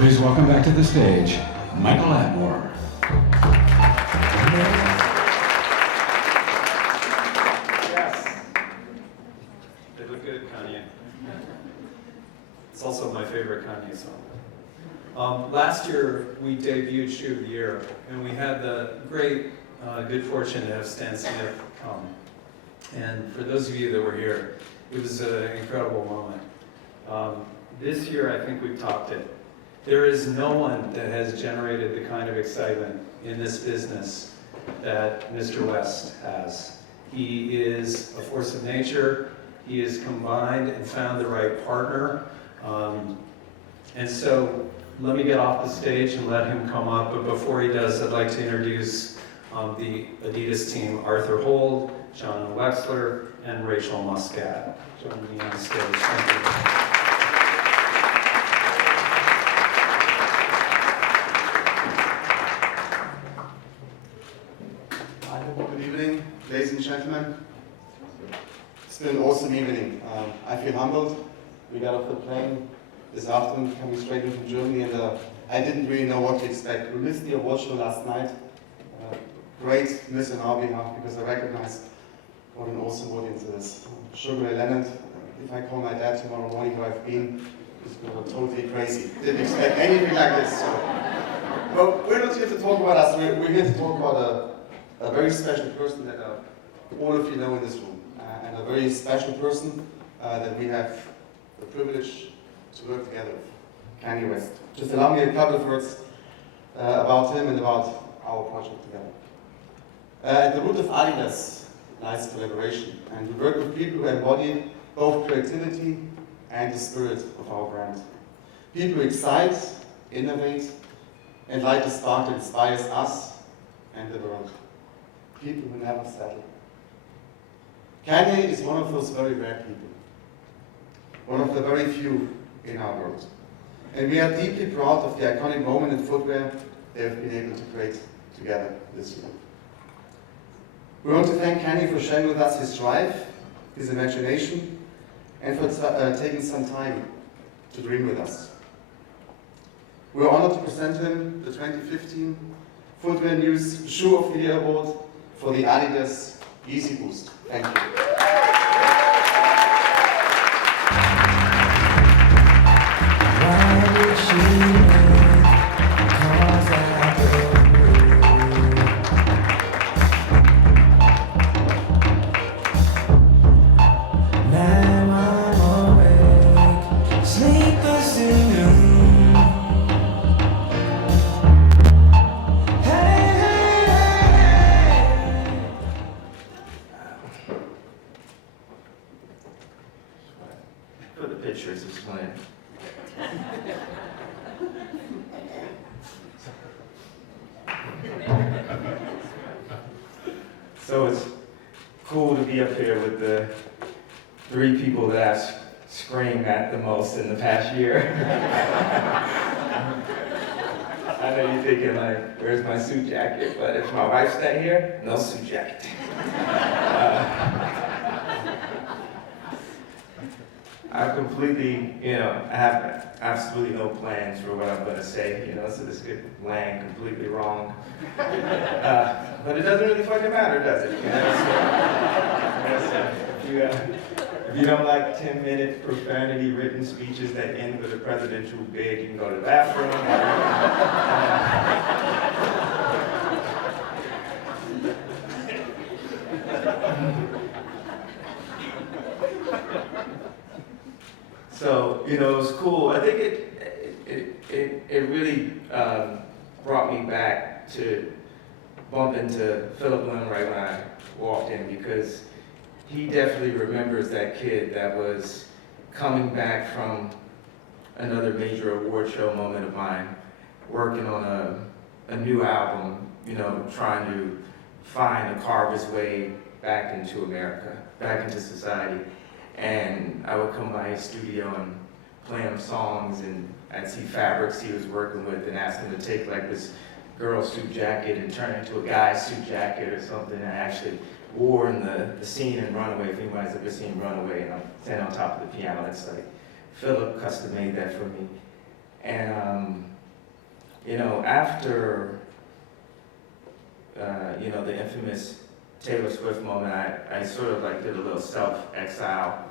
Please welcome back to the stage, Michael Atmore. Yes. They look good, Kanye. It's also my favorite Kanye song. Last year, we debuted Shoe of the Year, and we had the great good fortune to have Stan Smith come. And for those of you that were here, it was an incredible moment. This year, I think we've topped it. There is no one that has generated the kind of excitement in this business that Mr. West has. He is a force of nature. He has combined and found the right partner. And so let me get off the stage and let him come up. But before he does, I'd like to introduce the Adidas team, Arthur Hold, John Wexler, and Rachel Muscat. Join me on the stage. Thank you. Good evening, ladies and gentlemen. It's been an awesome evening. I feel humbled. We got off the plane this afternoon, coming straight in from Germany, and I didn't really know what to expect. We missed the award show last night. Great miss on our behalf, because I recognize what an awesome audience it is. Sugar Ray Leonard, if I call my dad tomorrow morning where I've been, he's going to go totally crazy. Didn't expect anything like this. So. Well, we're not here to talk about us. We're here to talk about a very special person that all of you know in this room, and a very special person that we have the privilege to work together with, Kanye West. Just allow me a couple of words about him and about our project together. At the root of Adidas lies collaboration, and we work with people who embody both creativity and the spirit of our brand. People who excite, innovate, and light the spark that inspires us and the world. People who never settle. Kanye is one of those very rare people. One of the very few in our world. And we are deeply proud of the iconic moment in footwear they have been able to create together this year. We want to thank Kanye for sharing with us his drive, his imagination, and for taking some time to dream with us. We are honored to present him the 2015 Footwear News Shoe of the Year Award for the Adidas Yeezy Boost. Thank you. For the pictures, it's playing. So it's cool to be up here with the three people that I've screamed at the most in the past year. I know you're thinking like, where's my suit jacket? But if my wife's not here, no suit jacket. I completely, I have absolutely no plans for what I'm going to say, so this could land completely wrong. But it doesn't really fucking matter, does it? If you don't like 10-minute profanity-written speeches that end with a presidential bid, you can go to the bathroom. So, it was cool. I think it really brought me back to bump into Philip Lim right when I walked in, because he definitely remembers that kid that was coming back from another major award show moment of mine, working on a new album, trying to carve his way back into America, back into society. And I would come by his studio and play him songs, and I'd see fabrics he was working with and ask him to take like this girl's suit jacket and turn it into a guy's suit jacket or something. I actually wore in the scene in Runaway, if anybody's ever seen Runaway, and I'm standing on top of the piano. It's like, Philip custom made that for me. And after, the infamous Taylor Swift moment, I sort of like did a little self-exile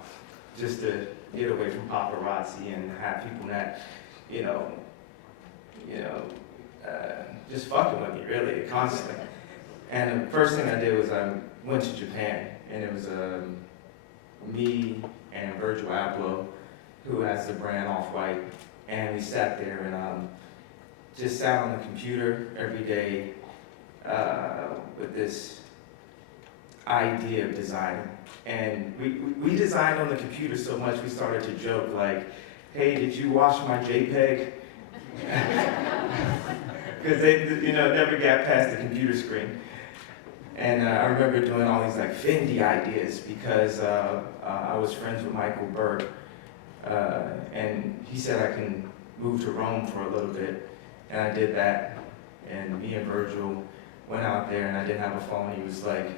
just to get away from paparazzi and have people that, just fucking with me, really, constantly. And the first thing I did was I went to Japan, and it was me and Virgil Abloh, who has the brand Off-White, and we sat there and just sat on the computer every day with this idea of designing. And we designed on the computer so much we started to joke like, hey, did you watch my JPEG? Because they never got past the computer screen. And I remember doing all these like Fendi ideas because I was friends with Michael Burke. And he said I can move to Rome for a little bit. And I did that. And me and Virgil went out there, and I didn't have a phone. He was like,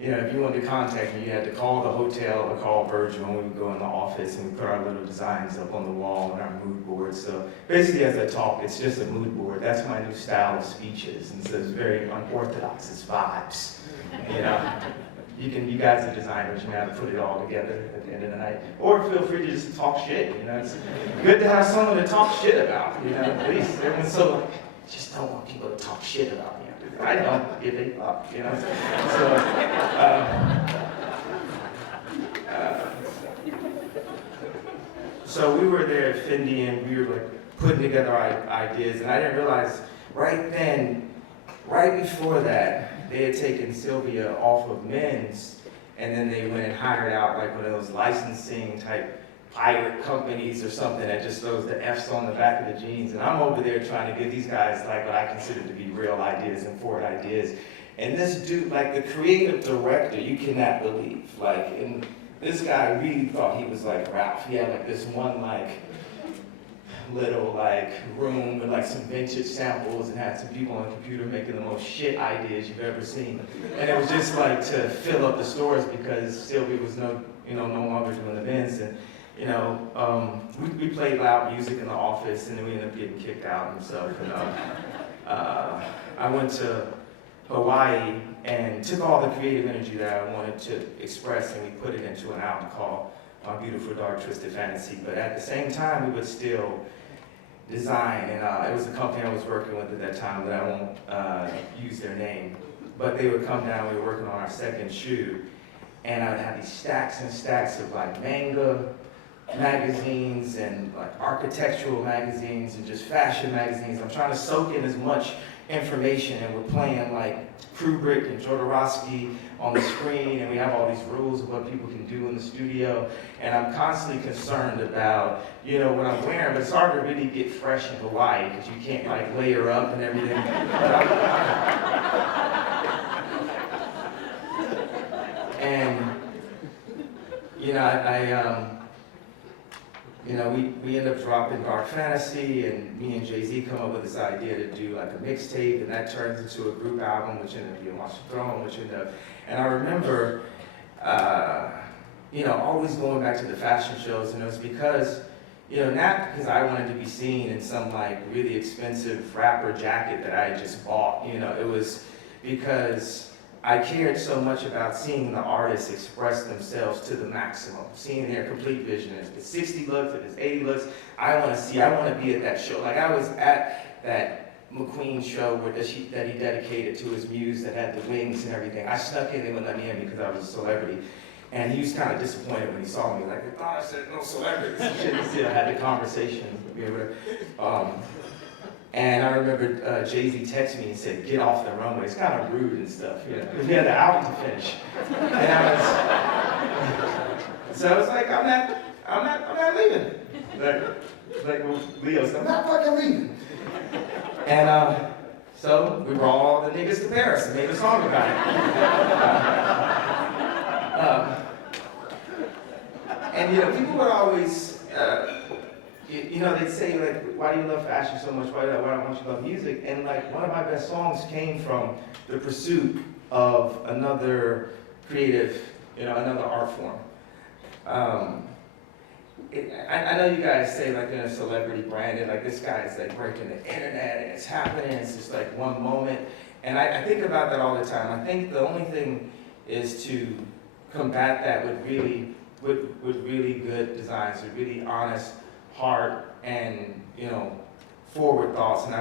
if you wanted to contact me, you had to call the hotel or call Virgil, and we would go in the office and we put our little designs up on the wall and our mood board. So basically, as I talk, it's just a mood board. That's my new style of speeches, and so it's very unorthodox. It's vibes, You guys are designers, you have to put it all together at the end of the night. Or feel free to just talk shit, It's good to have someone to talk shit about, At least everyone's so like, just don't want people to talk shit about me. I don't give a fuck, So we were there at Fendi, and we were like putting together our ideas, and I didn't realize right before that, they had taken Sylvia off of Men's, and then they went and hired out like one of those licensing type pirate companies or something that just throws the F's on the back of the jeans. And I'm over there trying to give these guys like what I consider to be real ideas and forward ideas. And this dude, like the creative director, you cannot believe, and this guy really thought he was like Ralph. He had like this one little room with like some vintage samples and had some people on the computer making the most shit ideas you've ever seen. And it was just like to fill up the stores because Sylvia was no longer doing the Men's. And we played loud music in the office, and then we ended up getting kicked out and stuff. And I went to Hawaii and took all the creative energy that I wanted to express, and we put it into an album called My Beautiful Dark Twisted Fantasy. But at the same time, we would still design, and it was a company I was working with at that time that I won't use their name. But they would come down, we were working on our second shoe, and I'd have these stacks and stacks of manga magazines and architectural magazines and just fashion magazines. I'm trying to soak in as much information, and we're playing Kubrick and Jodorowsky on the screen, and we have all these rules of what people can do in the studio, and I'm constantly concerned about what I'm wearing. But it's hard to really get fresh in Hawaii because you can't layer up and everything. We end up dropping Dark Fantasy, and me and Jay-Z come up with this idea to do a mixtape, and that turns into a group album, which ended up being Watch the Throne, and I remember, always going back to the fashion shows, and it was because, not because I wanted to be seen in some really expensive rapper jacket that I had just bought, it was because I cared so much about seeing the artists express themselves to the maximum, seeing their complete vision. If it's 60 looks, if it's 80 looks, I want to be at that show. I was at that McQueen show that he dedicated to his muse that had the wings and everything. I snuck in, they wouldn't let me in because I was a celebrity. And he was kind of disappointed when he saw me, I thought I said no celebrities. He still had the conversation with me. And I remember Jay-Z texted me and said, "Get off the runway." It's kind of rude and stuff, because we had the album to finish. And so I was like, I'm not leaving. Leo said, "I'm not fucking leaving." And so we brought all the niggas to Paris and made a song about it. And people would always, they'd say, why do you love fashion so much? Why don't you love music? And one of my best songs came from the pursuit of another creative, another art form. I know you guys say like you're a celebrity branded, like this guy is like breaking the internet and it's happening, it's just like one moment. And I think about that all the time. I think the only thing is to combat that with really good designs, with really honest heart and, you know, forward thoughts. And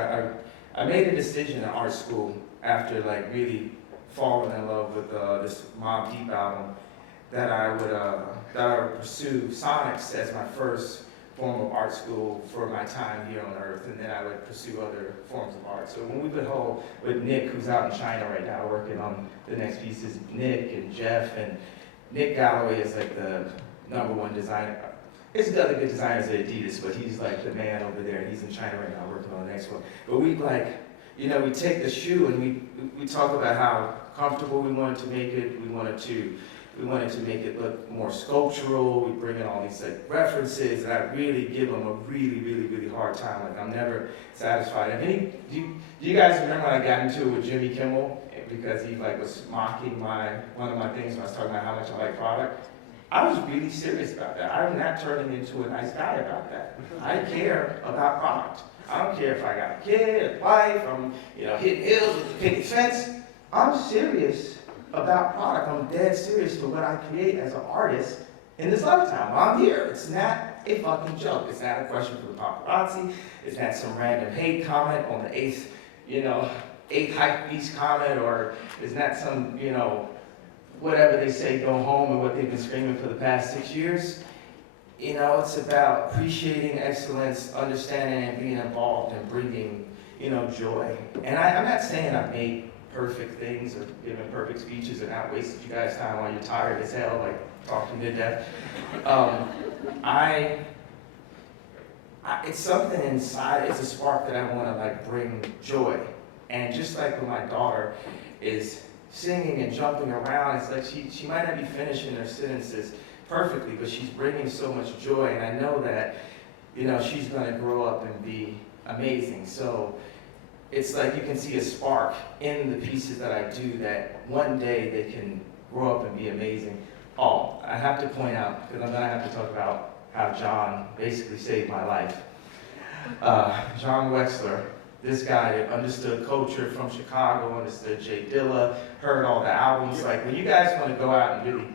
I made a decision in art school after like really falling in love with this Mobb Deep album that I would pursue sonics as my first form of art school for my time here on Earth, and then I would pursue other forms of art. So when we would hold with Nick, who's out in China right now working on the next pieces, Nick and Jeff, and Nick Galloway is like the #1 designer. There's other good designers at Adidas, but he's like the man over there. He's in China right now working on the next one. But we like, you know, we take the shoe and we talk about how comfortable we wanted to make it. We wanted to make it look more sculptural. We bring in all these like references, and I really give them a really hard time. Like I'm never satisfied. And do you guys remember when I got into it with Jimmy Kimmel because he like was mocking one of my things when I was talking about how much I like product? I was really serious about that. I'm not turning into a nice guy about that. I care about product. I don't care if I got a kid, a wife, I'm hitting hills with the picket fence. I'm serious about product. I'm dead serious to what I create as an artist in this lifetime. While I'm here, it's not a fucking joke. It's not a question for the paparazzi. It's not some random hate comment on the eighth hype beast comment, or it's not some, whatever they say, go home, and what they've been screaming for the past 6 years. It's about appreciating excellence, understanding and being involved and bringing, joy. And I'm not saying I've made perfect things or given perfect speeches and not wasted you guys' time while you're tired as hell, like talking to death. It's something inside, it's a spark that I want to like bring joy. And just like when my daughter is singing and jumping around, it's like she might not be finishing her sentences perfectly, but she's bringing so much joy, and I know that, she's gonna grow up and be amazing. So it's like you can see a spark in the pieces that I do that one day they can grow up and be amazing. Oh, I have to point out, because I'm gonna have to talk about how John basically saved my life. John Wexler, this guy that understood culture from Chicago, understood Jay Dilla, heard all the albums. Like when you guys want to go out and really,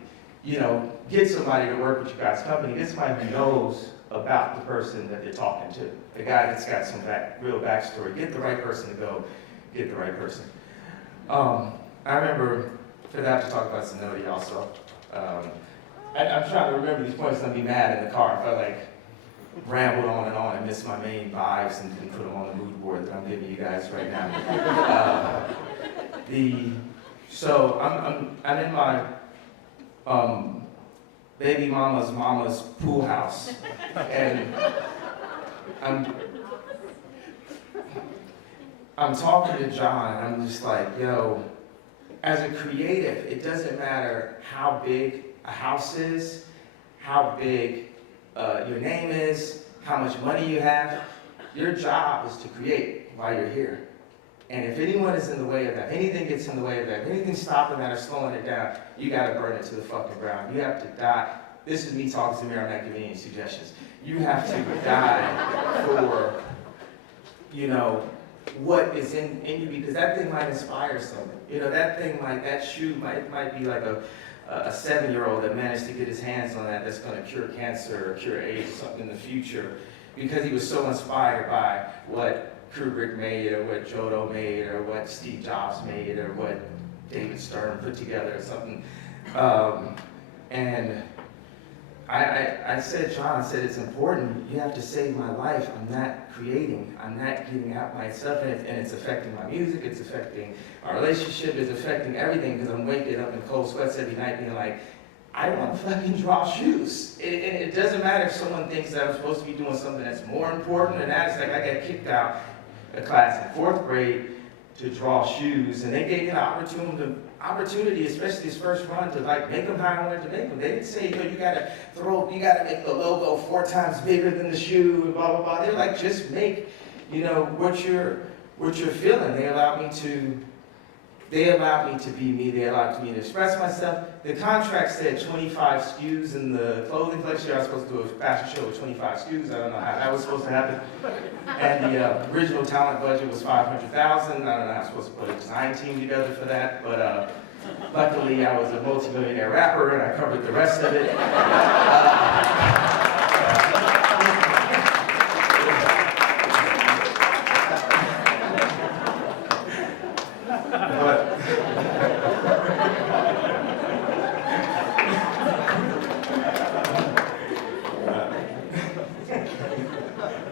get somebody to work with you guys' company, this might be knows about the person that they're talking to. The guy that's got some real backstory. Get the right person to go, get the right person. I remember, because I have to talk about senility also. I'm trying to remember these points, I'm gonna be mad in the car. I felt like rambled on and missed my main vibes and didn't put them on the mood board that I'm giving you guys right now. So I'm in my baby mama's pool house, and I'm talking to John, and I'm just like, yo, as a creative, it doesn't matter how big a house is, how big your name is, how much money you have. Your job is to create while you're here. And if anyone is in the way of that, anything gets in the way of that, anything's stopping that or slowing it down, you gotta burn it to the fucking ground. You have to die. This is me talking to the mirror, I'm not giving any suggestions. You have to die for, what is in you, because that thing might inspire something. That shoe might be like a 7-year-old that managed to get his hands on that's gonna cure cancer or cure AIDS or something in the future, because he was so inspired by what Kubrick made, or what Jodo made, or what Steve Jobs made, or what David Stern put together or something. And I said, John, it's important. You have to save my life. I'm not creating. I'm not giving out my stuff, and it's affecting my music. It's affecting our relationship. It's affecting everything, because I'm waking up in cold sweats every night being like, I want to fucking draw shoes. It doesn't matter if someone thinks that I'm supposed to be doing something that's more important than that. It's like I got kicked out a class in 4th grade to draw shoes, and they gave me the opportunity, especially this first run, to like make them how I wanted to make them. They didn't say, you gotta make the logo 4 times bigger than the shoe, and blah blah blah. They're like, just make, what you're feeling. They allowed me to they allowed me to be me, they allowed me to express myself. The contract said 25 SKUs in the clothing collection. I was supposed to do a fashion show with 25 SKUs. I don't know how that was supposed to happen. And the original talent budget was $500,000. I don't know how I was supposed to put a design team together for that, but luckily I was a multi-millionaire rapper and I covered the rest of it.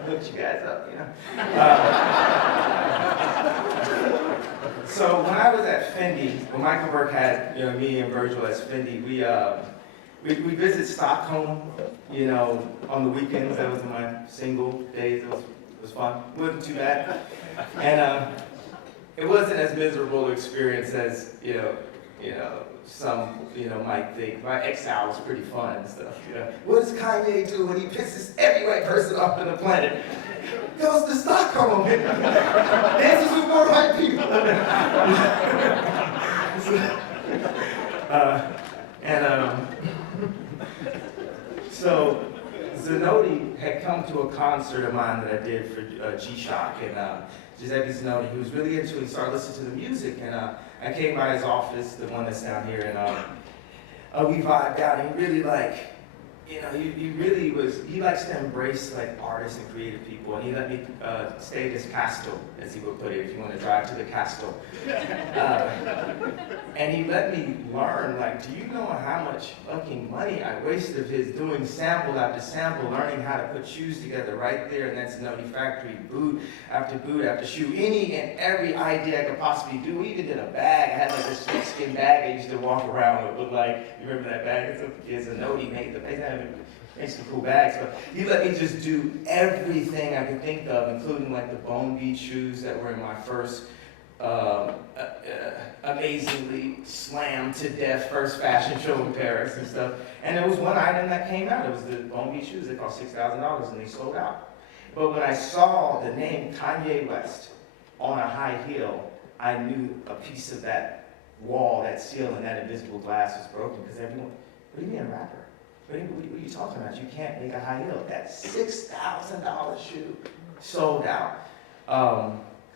Hooked you guys up, you know. So when I was at Fendi, when Michael Burke had, me and Virgil as Fendi, we visited Stockholm, on the weekends. That was in my single days. It was fun. It wasn't too bad. And it wasn't as miserable experience as, some, might think. My exile was pretty fun and stuff, What does Kanye do when he pisses every white person off on the planet? Goes to Stockholm and dances with more white people. So Zanotti had come to a concert of mine that I did for G-Shock, and Giuseppe Zanotti, he was really into it. He started listening to the music, and I came by his office, the one that's down here, and we vibed out, and he really he likes to embrace artists and creative people, and he let me stay at his castle, as he would put it, if you want to drive to the castle. And he let me learn, do you know how much fucking money I wasted of his doing sample after sample, learning how to put shoes together right there in that Zanotti factory, boot after shoe, any and every idea I could possibly do. We even did a bag. I had a snakeskin bag I used to walk around with, you remember that bag? It's Zanotti made the bag. Made some cool bags, but he let me just do everything I could think of, including the Bone Beat shoes that were in my first amazingly slammed to death first fashion show in Paris and stuff. And there was one item that came out. It was the Bone Beat shoes. They cost $6,000 and they sold out. But when I saw the name Kanye West on a high heel, I knew a piece of that wall, that ceiling, that invisible glass was broken, because everyone, what do you mean a rapper? What are you talking about? You can't make a high heel. That $6,000 shoe sold out.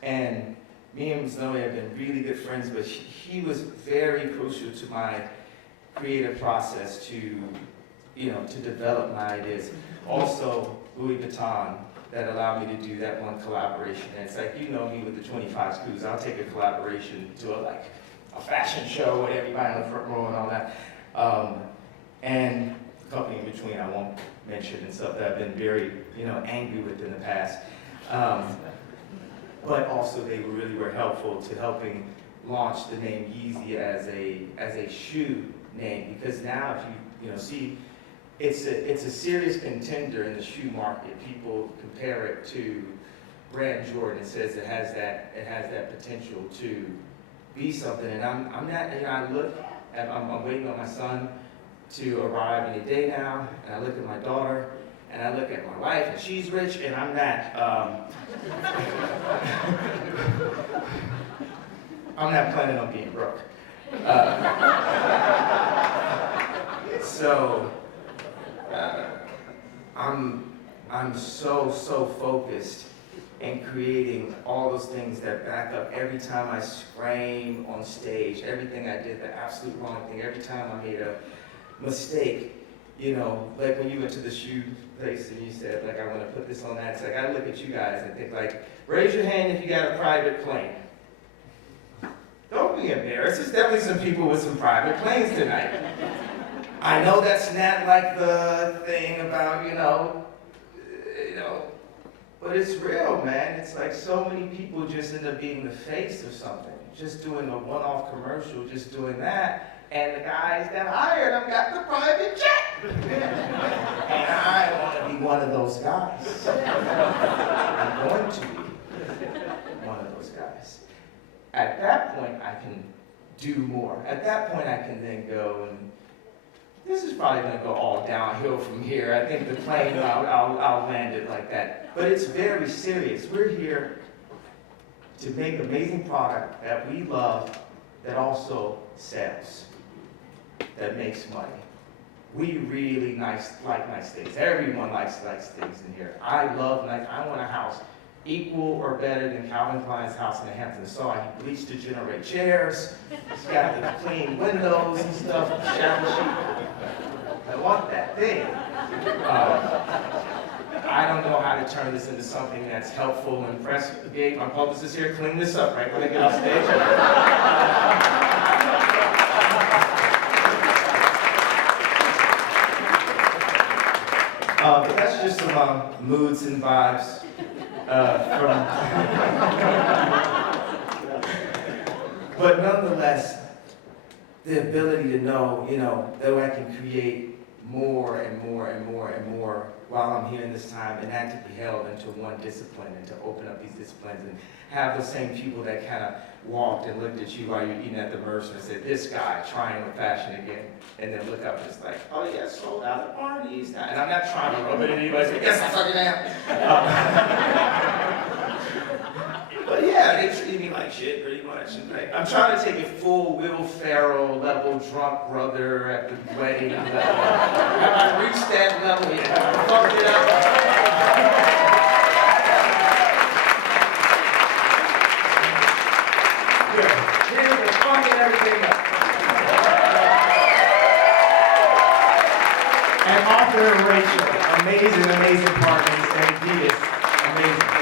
And me and Zanotti have been really good friends, but he was very crucial to my creative process to develop my ideas. Also, Louis Vuitton, that allowed me to do that one collaboration. And it's me with the 25 SKUs. I'll take a collaboration to a fashion show with everybody on the front row and all that. And company in between I won't mention, and stuff that I've been very, angry with in the past. But also they really were helpful to helping launch the name Yeezy as a shoe name, because now if you see, it's a serious contender in the shoe market. People compare it to brand Jordan. It says it has that potential to be something, and I'm not. I'm waiting on my son to arrive any day now, and I look at my daughter, and I look at my wife, and she's rich, and I'm not. I'm not planning on being broke. I'm so focused in creating all those things that back up every time I scream on stage, everything I did, the absolute wrong thing, every time I made a mistake, when you went to the shoe place and you said, I want to put this on that, it's I look at you guys and think, raise your hand if you got a private plane. Don't be embarrassed. There's definitely some people with some private planes tonight. I know that's not the thing about, but it's real, man. It's so many people just end up being the face of something, just doing a one-off commercial, just doing that. And the guys that hired them got the private jet. And I want to be one of those guys. I'm going to be one of those guys. At that point, I can do more. At that point, I can then go and this is probably going to go all downhill from here. I think the plane, I'll land it like that. But it's very serious. We're here to make amazing product that we love that also sells, that makes money. We really like nice things. Everyone likes nice things in here. I love nice. I want a house equal or better than Calvin Klein's house in the Hamptons. So he bleached to generate chairs. He's got the clean windows and stuff, shower sheet. I want that thing. I don't know how to turn this into something that's helpful and impressive. Gabe, my publicist here, clean this up, right, when I get off stage. But that's just some moods and vibes But nonetheless, the ability to know, that I can create more and more and more and more while I'm here in this time, and not to be held into one discipline, and to open up these disciplines and have the same people that kind of walked and looked at you while you're eating at the Mercer and said, this guy trying with fashion again, and then look up and it's like, oh yeah, sold out at parties now. And I'm not trying to rub it in anybody's face, yes, I fucking am. But yeah, they treated me like shit pretty much. And like, I'm trying to take it full Will Ferrell level drunk brother at the wedding level. Have I reached that level yet? Have I fucked it up? Good. Here we're fucking everything up. And author Rachel, amazing partners, and Adidas, amazing.